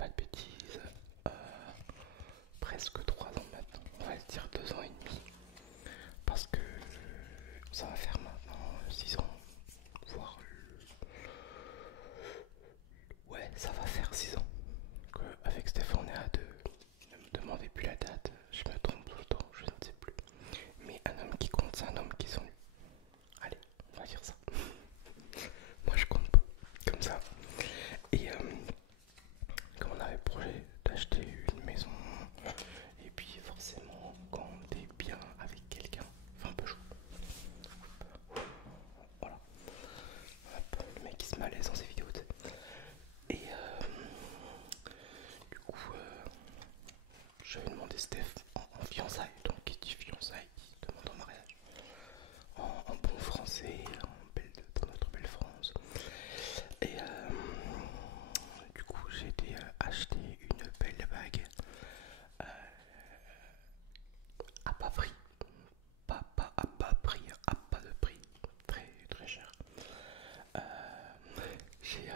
pas de bêtises, euh, presque 3 ans maintenant, on va se dire 2 ans et demi, parce que ça va faire maintenant 6 ans, voire ouais, ça va faire 6 ans qu'avec Stéphane on est à deux. Ne me demandez plus la date, je me trompe tout le temps, je ne sais plus. Mais un homme qui compte, c'est un homme qui s'ennuie. Allez, on va dire ça. Moi je compte pas, comme ça. Et comme on avait projet d'acheter une maison, et puis forcément quand on est bien avec quelqu'un, enfin un peu chaud. Voilà. Hop, le mec qui se malaise dans ses vidéos. Et du coup, j'avais demandé Steph en fiançailles, donc qui dit fiançailles, qui demande en mariage. En bon français, dans notre belle France. Et du coup, j'ai été acheter une belle bague euh, à pas prix. Pas à pas prix, à pas de prix. Très très cher. Euh, j'ai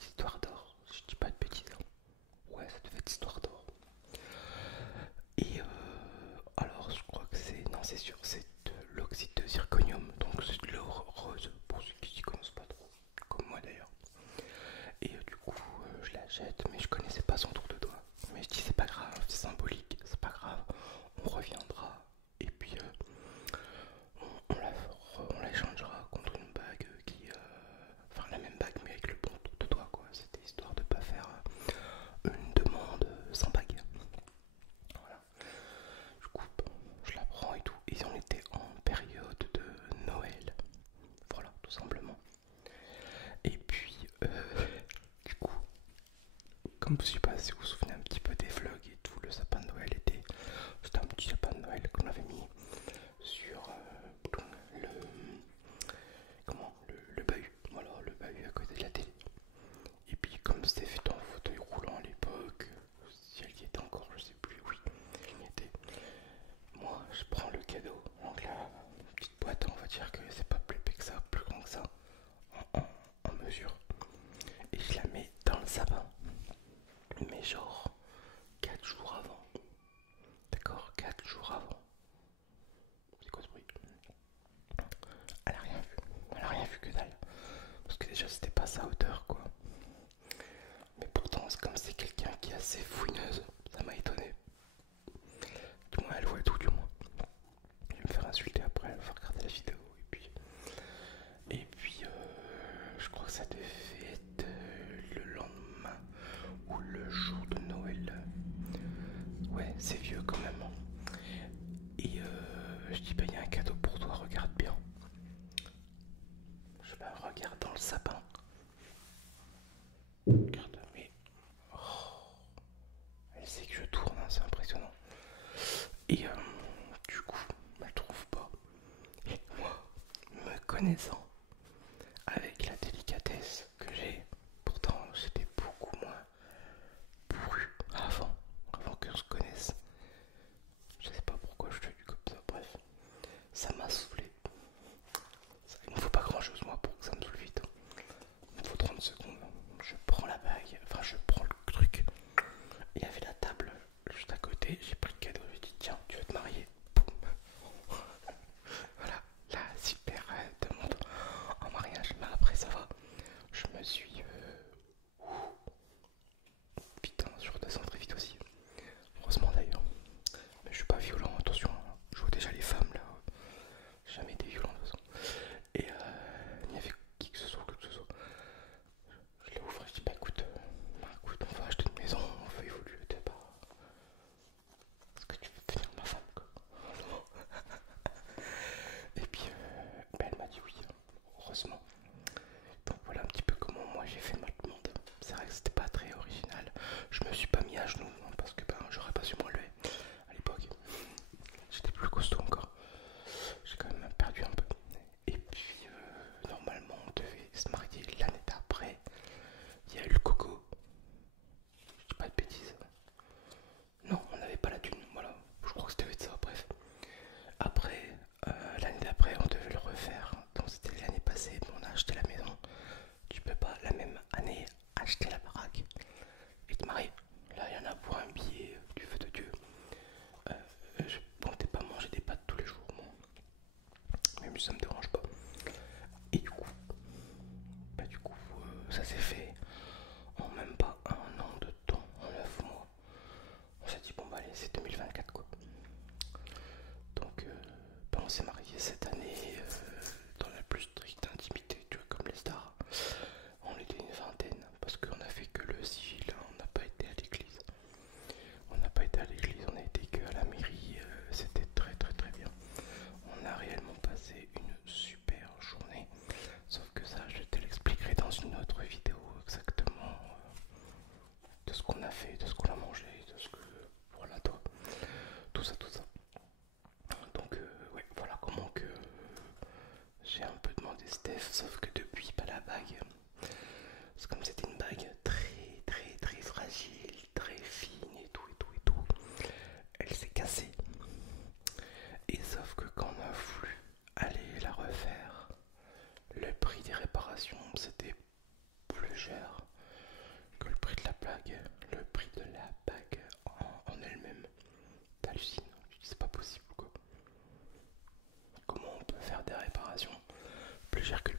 Histoire d'or, si je dis pas de bêtises. Hein. Ouais, ça devait être Histoire d'or. Et alors, je crois que c'est. Non, c'est sûr, c'est de l'oxyde de zirconium. Donc, c'est de l'or rose pour ceux qui s'y connaissent pas trop. Comme moi d'ailleurs. Et du coup, je l'achète, mais je connaissais pas son tour de doigt. Mais je dis, c'est pas grave, c'est symbolique, c'est pas grave, on reviendra. Et puis, on la changera contre une bague qui. Enfin, la même bague, mais avec le bon tour de doigt, quoi. C'était histoire de pas faire une demande sans bague. Voilà. Du coup, je la prends et tout. Et on était en période de Noël. Voilà, tout simplement. Et puis, du coup, comme je sais pas si vous vous souvenez un petit peu des vlogs et tout, le sapin de Noël c'était un petit sapin de Noël qu'on avait mis sur le, le bahut, voilà, le bahut à côté de la télé. Et puis comme c'était fait en fauteuil roulant à l'époque, si elle y était encore, je sais plus, oui, elle y était. Moi, je prends le cadeau, donc la petite boîte, on va dire que c'est pas plus épais que ça, plus grand que ça, en mesure, et je la mets dans le sapin. Mais genre 4 jours avant. D'accord, 4 jours avant. C'est quoi ce bruit? Elle a rien vu. Elle a rien vu que dalle. Parce que déjà c'était pas sa hauteur quoi. Mais pourtant comme c'est quelqu'un qui est assez fouineuse, ça m'a étonné. Du moins elle voit tout du moins. Je vais me faire insulter après, elle va faire regarder la vidéo. Et puis je crois que ça devait être le lendemain ou le jour de Noël. Ouais, c'est vieux quand même. Et je dis bah il y a un cadeau pour toi, regarde bien. Je la regarde dans le sapin. Regarde, mais elle sait que je tourne, hein, c'est impressionnant. Et du coup, elle trouve pas. Et moi, me connaissant, avec la délicatesse que j'ai, pourtant j'étais beaucoup moins bourru avant que je se connaisse. Je sais pas pourquoi je te dis comme ça, bref, ça m'a saoulé. Il ne faut pas grand chose moi pour que ça me saoule vite. Il me faut 30 secondes. Je prends la bague, enfin je prends le truc. Il y avait la table juste à côté, j'ai pris le cadeau, j'ai dit tiens, tu veux te marier. Boum. Voilà, la super demande en mariage. Mais après ça va, je me suis putain sur 200 très vite aussi. Heureusement d'ailleurs. Mais je suis pas violent, attention. Je vois déjà les femmes là. Jamais été violent de toute façon. Et il y avait qui que ce soit, que ce soit. Je l'ai ouvert, je dis bah écoute, on va acheter une maison, on va évoluer, t'es pas. de ce qu'on a fait, de ce qu'on a mangé, de ce que... Voilà, toi. Tout ça, tout ça. Donc, ouais, voilà comment que j'ai un peu demandé Steph, sauf que depuis, pas la bague. C'est comme c'était une bague très, très, très fragile, très fine et tout, et tout, et tout. Elle s'est cassée. Et sauf que quand on a voulu aller la refaire, le prix des réparations, c'était plus cher que le prix de la bague. Le prix de la bague en elle-même. T'hallucines, tu dis c'est pas possible quoi. Comment on peut faire des réparations plus chères que le